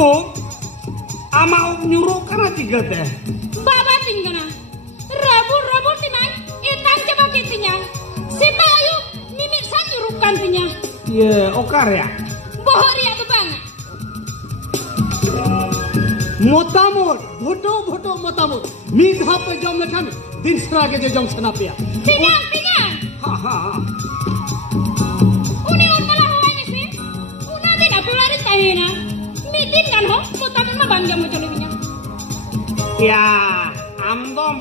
Bu, ama nyuruh kana tiga teh. Baba tinggal. Rabu timai, etang coba kitinya. Si Bayu mimik saya nyuruhkan tinya. Iya, okar ya. Bohori atau bang? मोतामोर भोटो भोटो मोतामोर मीत हापे जम लखन दिन सरा के जम सनापिया Tinggal. Ha ha ha. Uni on malah hawa ini sih. Una din apa lari tahina. Mitin kan ho, motamu mah bangga mau colubinya. Ya, amdom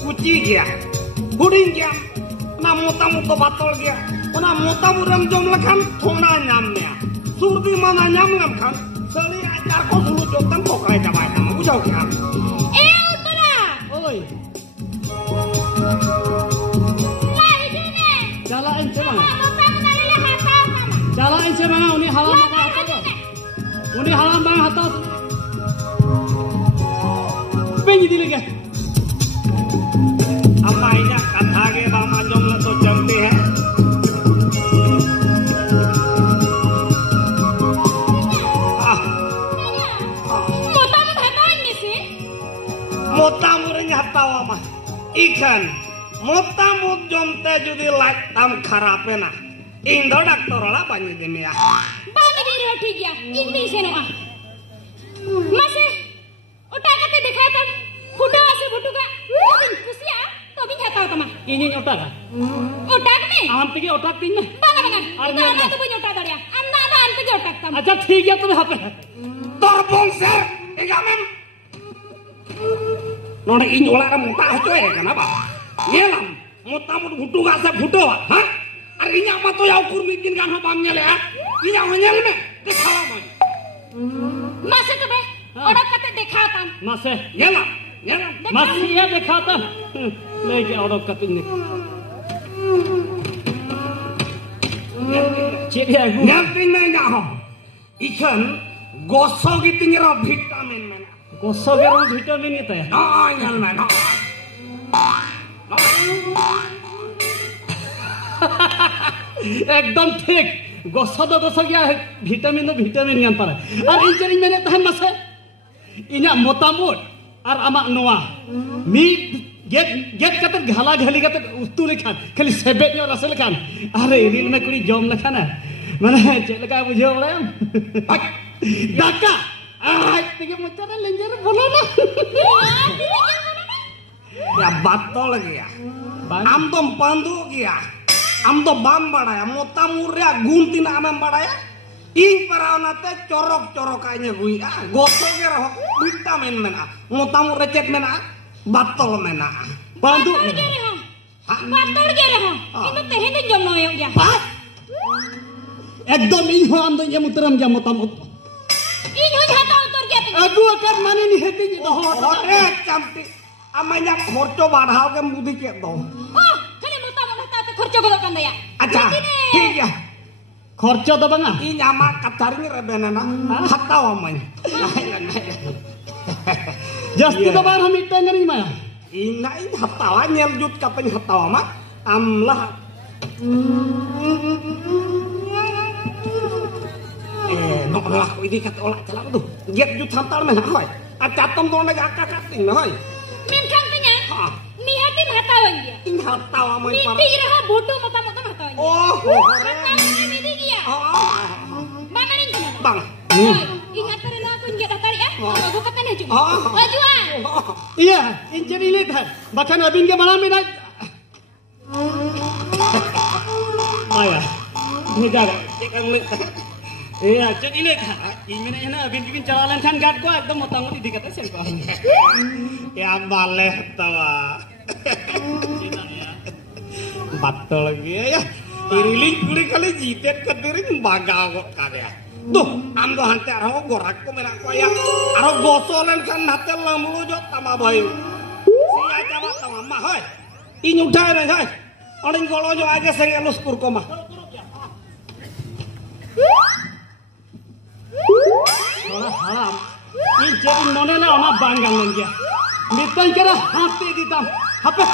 kuci dia. Huding dia. Na motamu to batol dia. Ona motamu ram jom lakan thona nyamnya. Surdi mana nyam ngam kan. Seli ajar ko sulu jotam ko kai jabai nama bujau kan. Utara. ओए Lai jene. चलाइन से बना Motamu nari le hatau mama. चलाइन से बना उन्हें हलाल Ya, बना lai jene. उन्हें हलाल बना हता पेंगी दिले के Apa ini kata ke bama jom la to jamte hai. Motamu hatau ini sih. Motamu nyatawa mah. Ikan motamu jomte judi tam kharapena. Indo doktor lah banyak demia. Baba diri ho ठीक है. Ini seno ah. Masih. Utak kate dekha tan. Huda ase butuga. Kusia. To bin hatau tama. ini otak kan Utak me. आम पे के ओटाक तीन में Banga. Army Ito na. na to punya utak daria. Amna na ante ke utak tam. अच्छा ठीक है तुम्हें हापे Torbong ser. Ikamem. Nona ini olah kamu tak hocoy kenapa? Nyelam. Motamu butuh gak saya butuh wah. Hah? Arinya apa tuh ya ukur bikin kan hapamnya le? Ini yang nyel me. Kesalah mah. Masih to be. Utak kate dekha tam. मासे Nyelam. Nyelam. मासी ये देखा था लेके औरत का तीन चिड़िया Nyantin me nyaho. Ikan gosok gitu ngira vitamin mena. गोस्सा के रोज विटामिन ये तय Oh nyel me. एकदम ठीक गोस्सा गया है विटामिन यान पर और इन जरिन मैंने तहन मसे इन्या मोतामुट और आमा नोआ मी गेट कते घाला घाली कते उतु लेखान खाली सेबेट नो रस लेखान अरे रील में कुड़ी जम लेखान है माने चेक लगा बुझे बड़े दाका आज तके मचा ना लेंजर बोलो ना Ya batal lagi ya. Am to pandu ya. Am to bam badaya. Motamu rea guntin amam badaya. Ing parawana te corok-corok kayaknya gue. Gosok ya roh vitamin mena. Motamu recet mena. Batal mena. बांधो Batal ge reho. Batal ge reho. Ino tehe din jom noyo ya. Pas. एकदम इन हो आंदो ये मुतरम जा मोतामुट Ini ho hatau utor ge te. अगु अकर माने नि हेती जी दहो Ore cantik. Amanya khorco badhao ke mudi ke do. Oh, kali motamu hatau te khorcho godok kan daya. Acha. ঠিক ya. खर्चा तो बंगा I nyama kataring rebenana. Hatau amanya. जस्ती तो बार हम इतना नहीं माया Ina ini hatawa nyeljut katanya hatawa mah amlah. Nok lah ini kata olah celak tuh. Giat jut hantar mah hoy. Acatom tuh nega akating hoy. Men kan tanya. Ha. Mi hatin hatau dia. Ini hatawa mah Mi par. tigre ho botu motamu tam hatau. Oh. Hatau ini dia. Oh. Bangarin kan. Bang. Ingat tere na aku nggak datari ya. Aku kata nih cuma. Oh. Wajuan. iya injeri ini था bahkan abin के malam ini आया Nigar. Cekang lek. iya jadi ini था ini ना abin bikin calalan kan gad को एकदम मोतांग di dikata sen को Ya baleh tawa. Batal lagi ya. Iriling kuli kali jitet kediring bagal kok karya. Tuh, amdo hante arho gorak ko menak ko ya. Arho gosolen kan hate lamulu jot tama bayu. Sia jaba tama mah hoy. Inyu dai na hoy. Oring kolo jo aja sing elus kurko mah. थोड़ा हराम ये जेरी मोने ना ओना बांगाल लेंगे मितल करा हाथी दीता हपे